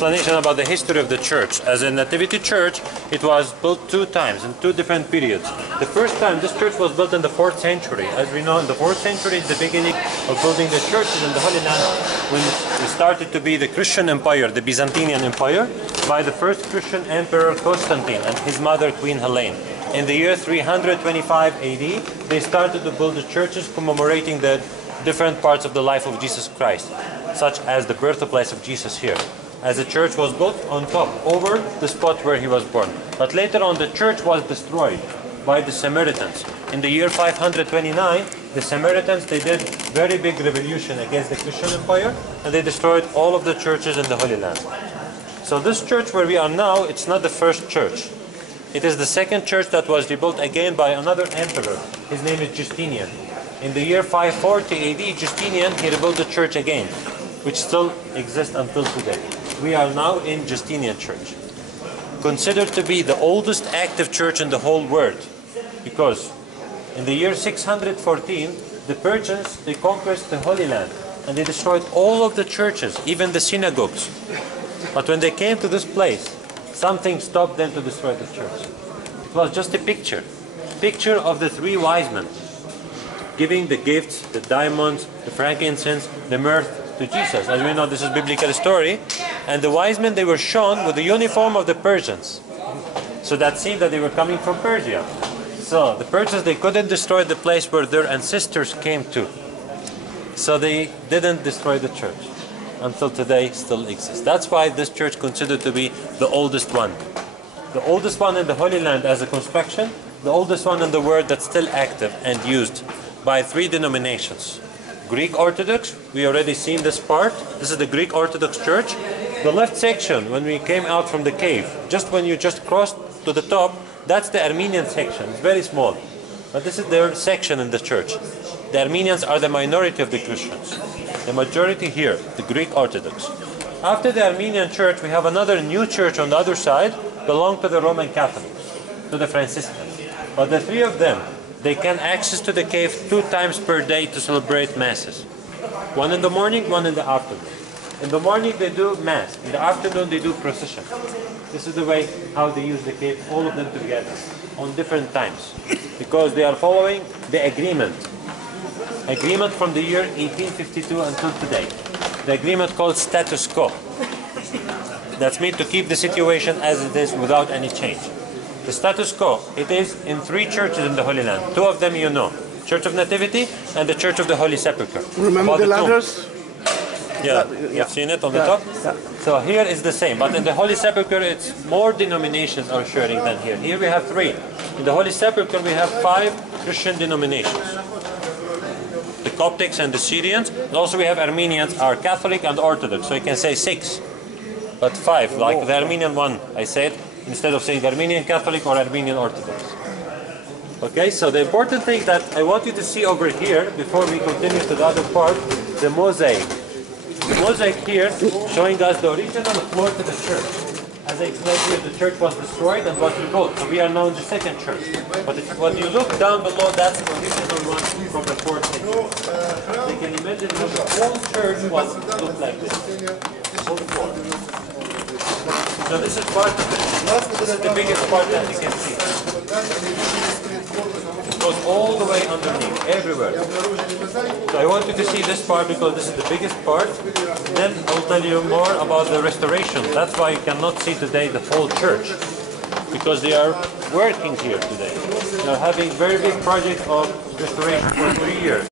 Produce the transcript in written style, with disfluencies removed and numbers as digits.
Explanation about the history of the church. As a Nativity church, it was built two times in two different periods. The first time, this church was built in the 4th century. As we know, in the 4th century is the beginning of building the churches in the Holy Land, when it started to be the Christian Empire, the Byzantine Empire, by the first Christian Emperor Constantine and his mother Queen Helene. In the year 325 AD, they started to build the churches commemorating the different parts of the life of Jesus Christ, such as the birthplace of Jesus here, as the church was built on top, over the spot where he was born. But later on, the church was destroyed by the Samaritans. In the year 529, the Samaritans, they did very big revolution against the Christian Empire, and they destroyed all of the churches in the Holy Land. So this church where we are now, it's not the first church. It is the second church that was rebuilt again by another emperor. His name is Justinian. In the year 540 AD, Justinian, he rebuilt the church again, which still exists until today. We are now in Justinian Church, considered to be the oldest active church in the whole world, because in the year 614, the Persians, they conquered the Holy Land, and they destroyed all of the churches, even the synagogues. But when they came to this place, something stopped them to destroy the church. It was just a picture of the three wise men, giving the gifts, the diamonds, the frankincense, the myrrh to Jesus. As we know, this is a biblical story. And the wise men, they were shown with the uniform of the Persians. So that seemed that they were coming from Persia. So the Persians, they couldn't destroy the place where their ancestors came to. So they didn't destroy the church. Until today, still exists. That's why this church considered to be the oldest one. The oldest one in the Holy Land as a construction, the oldest one in the world that's still active and used by three denominations. Greek Orthodox, we already seen this part. This is the Greek Orthodox Church. The left section, when we came out from the cave, just when you just crossed to the top, that's the Armenian section. It's very small. But this is their section in the church. The Armenians are the minority of the Christians. The majority here, the Greek Orthodox. After the Armenian church, we have another new church on the other side, belong to the Roman Catholics, to the Franciscans. But the three of them, they can access to the cave 2 times per day to celebrate masses. One in the morning, one in the afternoon. In the morning they do mass, in the afternoon they do procession. This is the way how they use the cave, all of them together, on different times. Because they are following the agreement. Agreement from the year 1852 until today. The agreement called status quo. That's meant to keep the situation as it is without any change. The status quo, it is in 3 churches in the Holy Land. 2 of them you know. Church of Nativity and the Church of the Holy Sepulchre. Remember the ladders? Yeah, you've seen it on the top? Yeah. So here is the same, but in the Holy Sepulchre it's more denominations are sharing than here. Here we have 3. In the Holy Sepulchre we have 5 Christian denominations. The Coptics and the Syrians, and also we have Armenians are Catholic and Orthodox, so you can say 6. But 5, like the Armenian one, I said, instead of saying the Armenian Catholic or Armenian Orthodox. Okay, so the important thing that I want you to see over here, before we continue to the other part, the mosaic. The mosaic here showing us the original floor to the church. As I explained here, the church was destroyed and was rebuilt, so we are now in the second church. But when you look down below, that's the original one from the 4th century. You can imagine how the whole church was looked like this. The whole floor. So this is part of it. This is the biggest part that you can see. It goes all the way underneath, everywhere. So I want you to see this part because this is the biggest part. Then I'll tell you more about the restoration. That's why you cannot see today the whole church, because they are working here today. They are having very big project of restoration for 3 years.